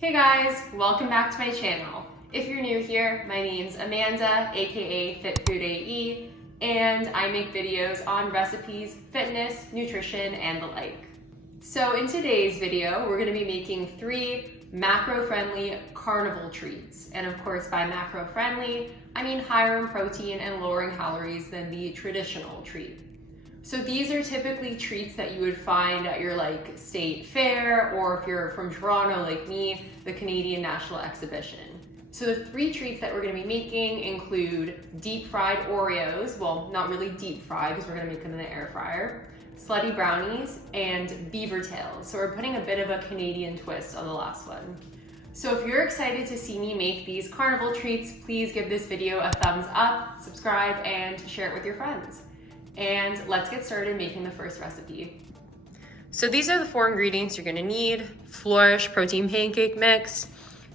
Hey guys, welcome back to my channel. If you're new here, my name's Amanda, aka Fit Food AE, and I make videos on recipes, fitness, nutrition, and the like. So in today's video, we're gonna be making 3 macro-friendly carnival treats. And of course, by macro-friendly, I mean higher in protein and lower in calories than the traditional treat. So these are typically treats that you would find at your state fair, or if you're from Toronto like me, the Canadian National Exhibition. So the 3 treats that we're gonna be making include deep fried Oreos, well, not really deep fried because we're gonna make them in the air fryer, slutty brownies, and Beaver Tails. So we're putting a bit of a Canadian twist on the last one. So if you're excited to see me make these carnival treats, please give this video a thumbs up, subscribe, and share it with your friends. And let's get started making the first recipe. So these are the 4 ingredients you're gonna need: Flourish protein pancake mix,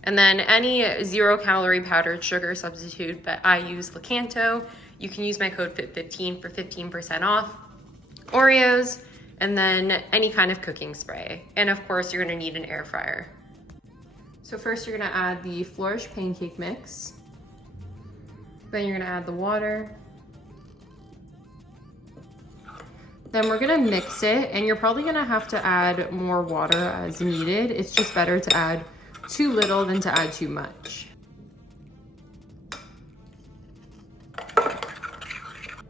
and then any 0-calorie powdered sugar substitute, but I use Lakanto. You can use my code FIT15 for 15% off. Oreos, and then any kind of cooking spray. And of course, you're gonna need an air fryer. So first you're gonna add the Flourish pancake mix. Then you're gonna add the water. Then we're gonna mix it, and you're probably gonna have to add more water as needed. It's just better to add too little than to add too much.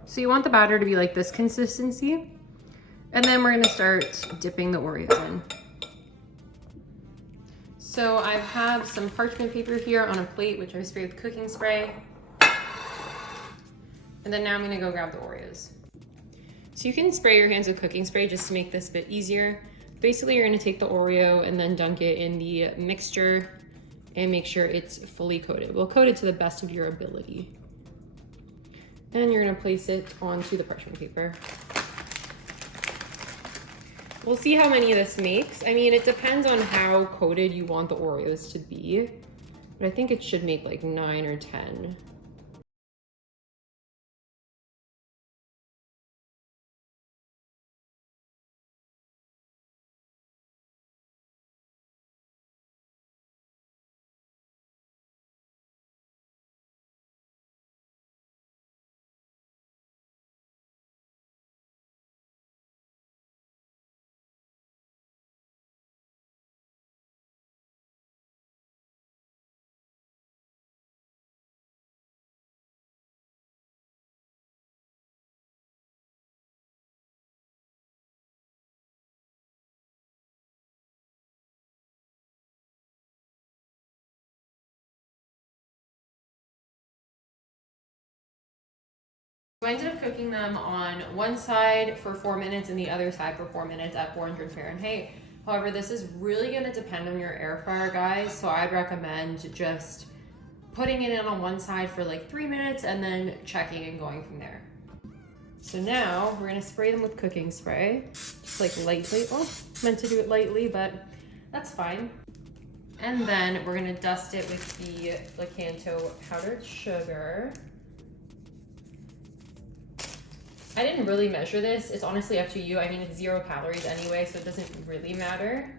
So you want the batter to be like this consistency. And then we're gonna start dipping the Oreos in. So I have some parchment paper here on a plate, which I sprayed with cooking spray. And then now I'm gonna go grab the Oreos. So you can spray your hands with cooking spray just to make this a bit easier. Basically, you're gonna take the Oreo and then dunk it in the mixture and make sure it's fully coated. We'll coat it to the best of your ability. Then you're gonna place it onto the parchment paper. We'll see how many of this makes. I mean, it depends on how coated you want the Oreos to be, but I think it should make like 9 or 10. So I ended up cooking them on one side for 4 minutes and the other side for 4 minutes at 400 Fahrenheit. However, this is really gonna depend on your air fryer, guys. So I'd recommend just putting it in on one side for like 3 minutes and then checking and going from there. So now we're gonna spray them with cooking spray, just like lightly. Oh, meant to do it lightly, but that's fine. And then we're gonna dust it with the Lakanto powdered sugar. I didn't really measure this. It's honestly up to you. I mean, it's 0 calories anyway, so it doesn't really matter.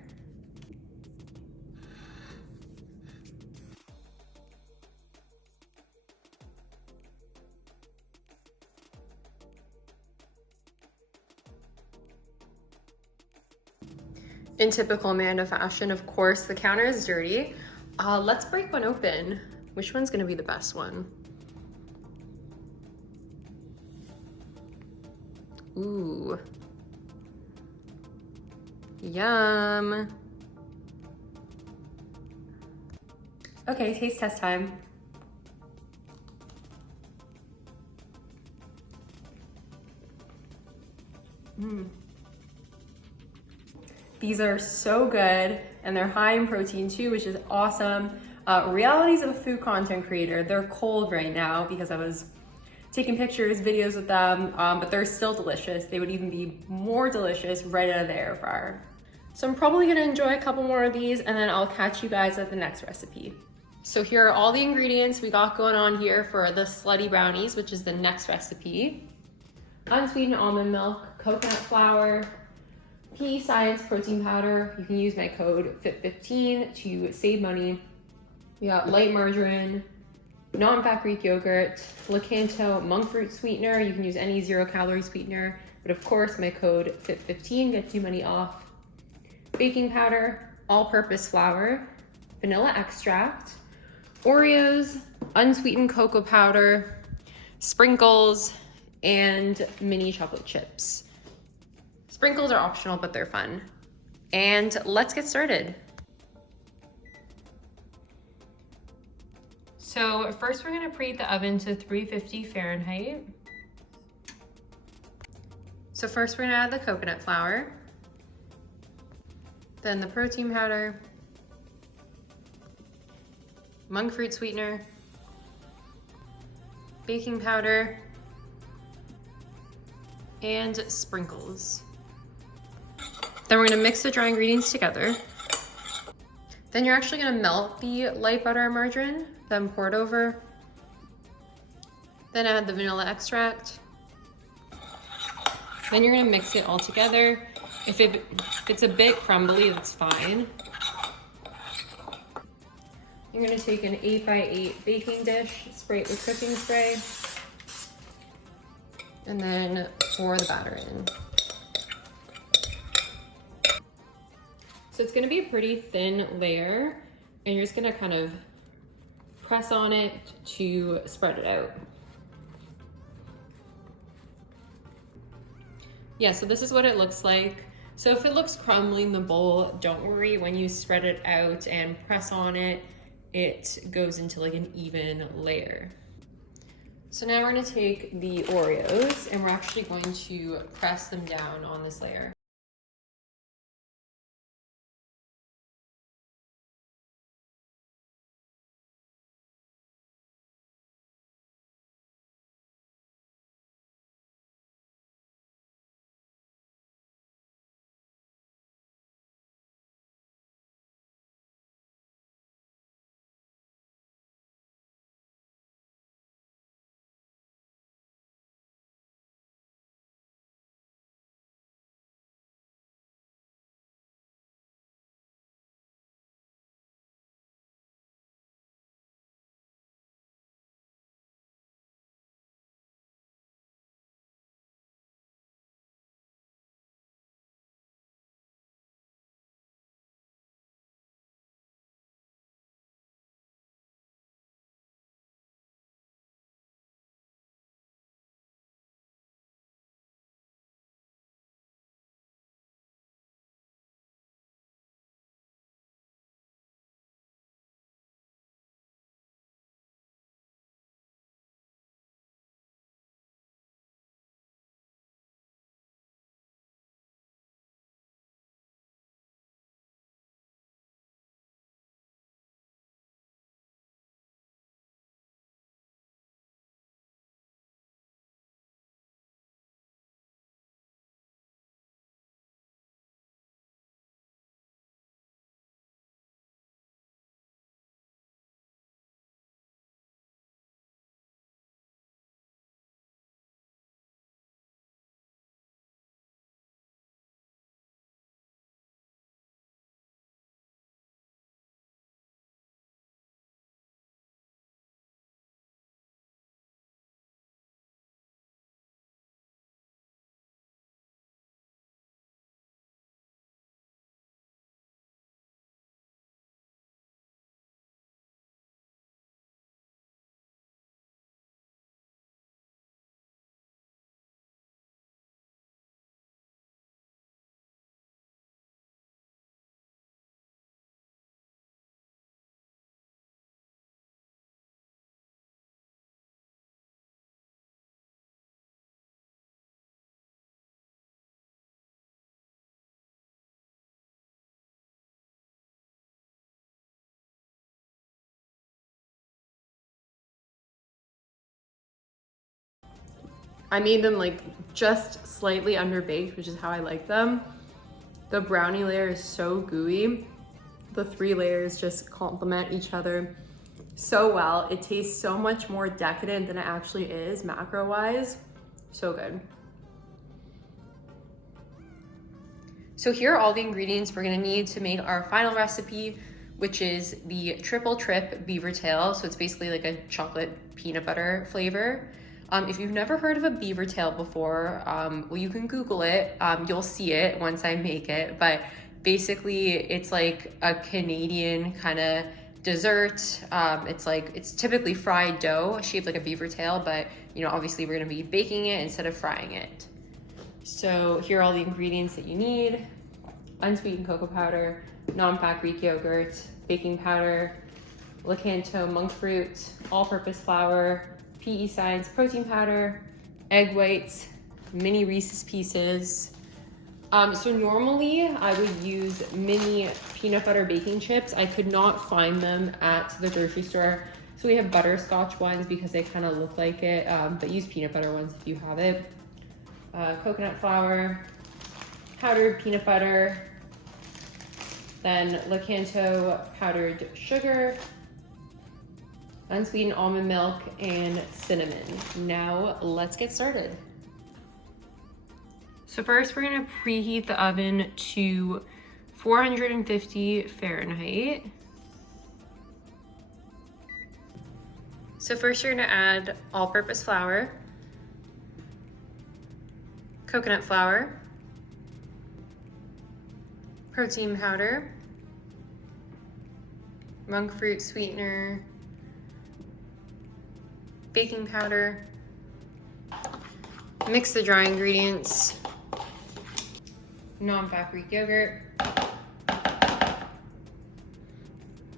In typical Amanda fashion, of course, the counter is dirty. Let's break one open. Which one's gonna be the best one? Ooh. Yum. Okay, taste test time. These are so good, and they're high in protein too, which is awesome. Realities of a food content creator. They're cold right now because I was taking pictures, videos with them, but they're still delicious. They would even be more delicious right out of the air fryer. So I'm probably gonna enjoy a couple more of these, and then I'll catch you guys at the next recipe. So here are all the ingredients we got going on here for the slutty brownies, which is the next recipe. Unsweetened almond milk, coconut flour, PEScience protein powder. You can use my code FIT15 to save money. We got light margarine, non-fat Greek yogurt, Lakanto Monkfruit sweetener. You can use any 0-calorie sweetener, but of course my code FIT15 gets you money off. Baking powder, all-purpose flour, vanilla extract, Oreos, unsweetened cocoa powder, sprinkles, and mini chocolate chips. Sprinkles are optional, but they're fun. And let's get started. So first we're gonna preheat the oven to 350 Fahrenheit. So first we're gonna add the coconut flour, then the protein powder, monk fruit sweetener, baking powder, and sprinkles. Then we're gonna mix the dry ingredients together. Then you're actually gonna melt the light butter or margarine, then pour it over. Then add the vanilla extract. Then you're gonna mix it all together. If it's a bit crumbly, that's fine. You're gonna take an 8x8 baking dish, spray it with cooking spray, and then pour the batter in. So it's gonna be a pretty thin layer, and you're just gonna kind of press on it to spread it out. Yeah, so this is what it looks like. So if it looks crumbly in the bowl, don't worry. When you spread it out and press on it, it goes into like an even layer. So now we're gonna take the Oreos and we're actually going to press them down on this layer. I made them like just slightly underbaked, which is how I like them. The brownie layer is so gooey. The 3 layers just complement each other so well. It tastes so much more decadent than it actually is macro-wise. So good. So here are all the ingredients we're gonna need to make our final recipe, which is the triple trip beaver tail. So it's basically like a chocolate peanut butter flavor. If you've never heard of a beaver tail before, well, you can Google it. You'll see it once I make it, but basically it's like a Canadian kind of dessert. It's typically fried dough shaped like a beaver tail, but obviously we're gonna be baking it instead of frying it. So here are all the ingredients that you need: unsweetened cocoa powder, non-fat Greek yogurt, baking powder, Lakanto Monkfruit, all-purpose flour, PEScience protein powder, egg whites, mini Reese's Pieces. So normally I would use mini peanut butter baking chips. I could not find them at the grocery store. So we have butterscotch ones because they kind of look like it, but use peanut butter ones if you have it. Coconut flour, powdered peanut butter, then Lakanto powdered sugar, unsweetened almond milk, and cinnamon. Now let's get started. So first we're gonna preheat the oven to 450 Fahrenheit. So first you're gonna add all-purpose flour, coconut flour, protein powder, monk fruit sweetener, baking powder. Mix the dry ingredients, non-fat Greek yogurt,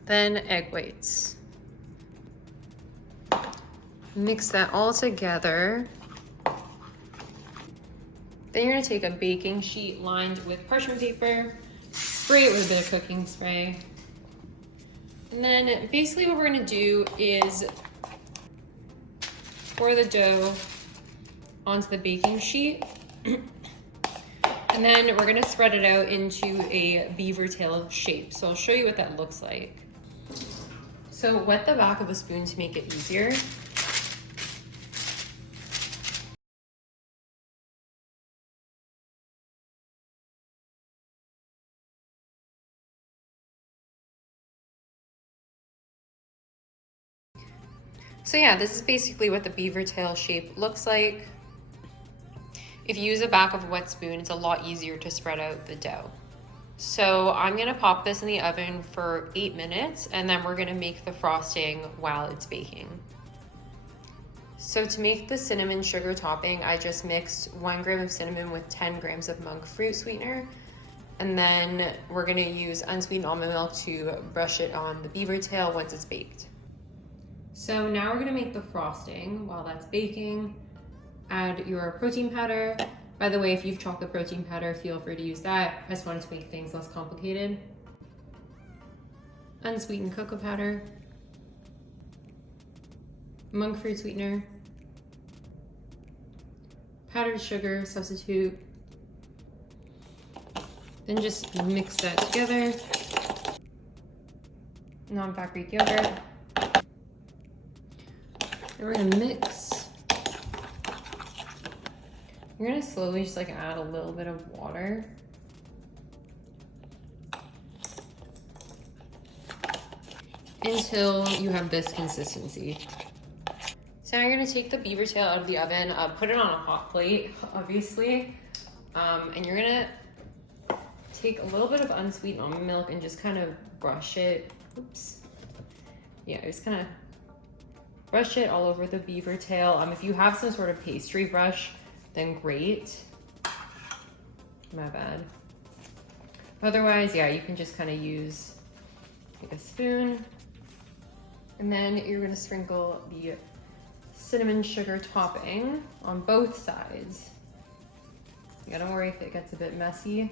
then egg whites. Mix that all together. Then you're gonna take a baking sheet lined with parchment paper, spray it with a bit of cooking spray. And then basically what we're gonna do is pour the dough onto the baking sheet. And then we're gonna spread it out into a beaver tail shape. So I'll show you what that looks like. So wet the back of a spoon to make it easier. So yeah, this is basically what the beaver tail shape looks like. If you use the back of a wet spoon, it's a lot easier to spread out the dough. So I'm gonna pop this in the oven for 8 minutes, and then we're gonna make the frosting while it's baking. So to make the cinnamon sugar topping, I just mixed 1 gram of cinnamon with 10 grams of monk fruit sweetener. And then we're gonna use unsweetened almond milk to brush it on the beaver tail once it's baked. So now we're gonna make the frosting while that's baking. Add your protein powder. By the way, if you've chocolate protein powder, feel free to use that. I just wanted to make things less complicated. Unsweetened cocoa powder, monk fruit sweetener, powdered sugar substitute. Then just mix that together. Non-fat Greek yogurt. Then we're gonna mix. You're gonna slowly just like add a little bit of water. Until you have this consistency. So now you're gonna take the beaver tail out of the oven, put it on a hot plate, obviously. And you're gonna take a little bit of unsweetened almond milk and just kind of brush it. Oops. Yeah, just kind of brush it all over the beaver tail. If you have some sort of pastry brush, then great. My bad. Otherwise, yeah, you can just kind of use like a spoon. And then you're gonna sprinkle the cinnamon sugar topping on both sides. You gotta worry if it gets a bit messy.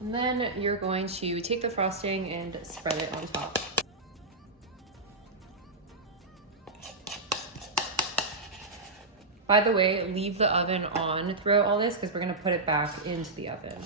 And then you're going to take the frosting and spread it on top. By the way, leave the oven on throughout all this because we're gonna put it back into the oven.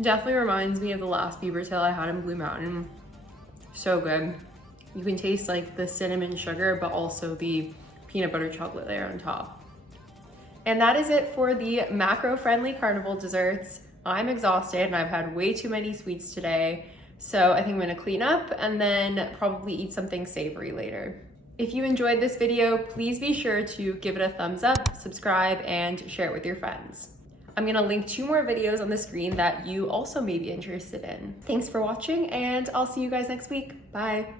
Definitely reminds me of the last Beaver Tail I had in Blue Mountain. So good. You can taste like the cinnamon sugar, but also the peanut butter chocolate layer on top. And that is it for the macro-friendly carnival desserts. I'm exhausted and I've had way too many sweets today. So I think I'm gonna clean up and then probably eat something savory later. If you enjoyed this video, please be sure to give it a thumbs up, subscribe, and share it with your friends. I'm gonna link 2 more videos on the screen that you also may be interested in. Thanks for watching, and I'll see you guys next week. Bye.